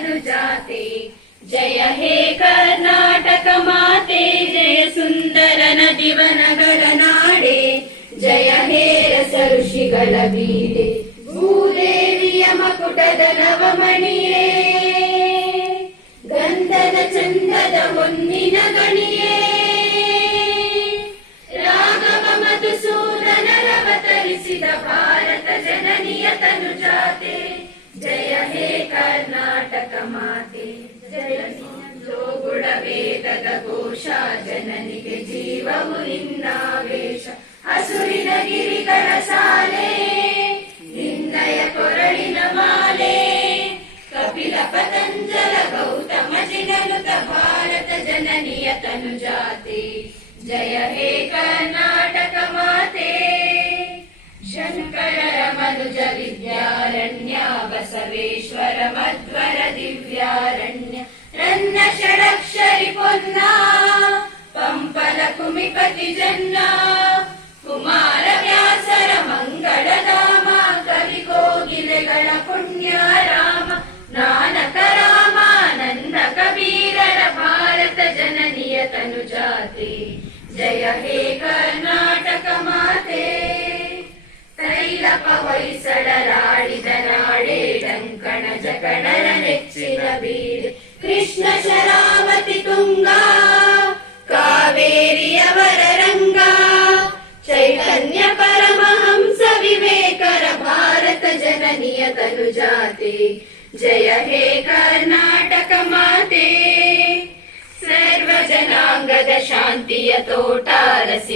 तनुजाते जय हे कर्नाटक माते जय सुंदर नदिवनगर नाडे जय हे रस ಋಷಿಗಳ ಬೀಡೆ ಭೂದೇವಿಯ ಮಕುಟದ ನವಮಣಿಯೇ ಗಂಧದ ಚಂದದ ಹೊನ್ನಿನ ಗಣಿಯೇ ರಾಘವ ಮಧುಸೂದನರವತರಿಸಿದ ಭಾರತ ಜನನಿಯ ತನುಜಾತೆ ಜಯ ಹೇ ಕರ್ನಾಟಕ ಮಾತೆ ಜಯ ಜೋಗುಳ ವೇದದ ಘೋಷ ಜನನಿಗೆ ಜೀವವು ನಿನ್ನಾವೇಶ ಹಸುರಿನ ಗಿರಿಗಳ ಸಾಲೆ ನಿನ್ನಯ ಕೊರಳಿನ ಮಾಲೆ ಕಪಿಲ ಪತಂಜಲ ಗೌತಮ ಜಿನನುತ ಭಾರತ ಜನನಿಯ ತನುಜಾತೆ ಜಯ ಹೇ ಕರ್ನಾಟಕ ಮಾತೆ ಶಂಕರರ ಮನುಜ ವಿದ್ಯಾರಣ್ಯ ಬಸವೇಶ್ವರ ಮಧ್ವರ ದಿವ್ಯಾರಣ್ಯ ರನ್ನ ಷಡಕ್ಷರಿ ಪೊನ್ನ ಪಂಪಲ ಕುಮಿಪತಿ ಜನ್ನ ಕುಮಾರ ವ್ಯಾಸರ ಮಂಗಳಧಾಮ ಕವಿ ಕೋಗಿಲೆಗಳ ಪುಣ್ಯ ರಾಮ ನಾನಕ ರಾಮಾನಂದ ಕಬೀರರ ಭಾರತ ಜನನಿಯ ತನುಜಾತೆ ಜಯ ಹೇ ಕರ್ನಾಟಕ ಮಾತೆ ತೈಲಪ ಹೊಯ್ಸಳರಾಡಿದ ನಾಡೇ ಡಂಕಣ ಜಕಣರ ನೆಚ್ಚಿನ ಬೀಡೆ ಕೃಷ್ಣ ಶರಾವತಿ ತುಂಗ ಕಾವೇರಿಯವರ ರಂಗ ಚೈತನ್ಯ ಪರಮಹಂಸ ವಿವೇಕರ ಭಾರತ ಜನನಿಯ ತನುಜಾತೆ ಜಯ ಹೇ ಕರ್ನಾಟಕ ಮಾತೆ ಸರ್ವ ಜನಾಂಗದ ಶಾಂತಿಯ ತೋಟ ರಸಿಕ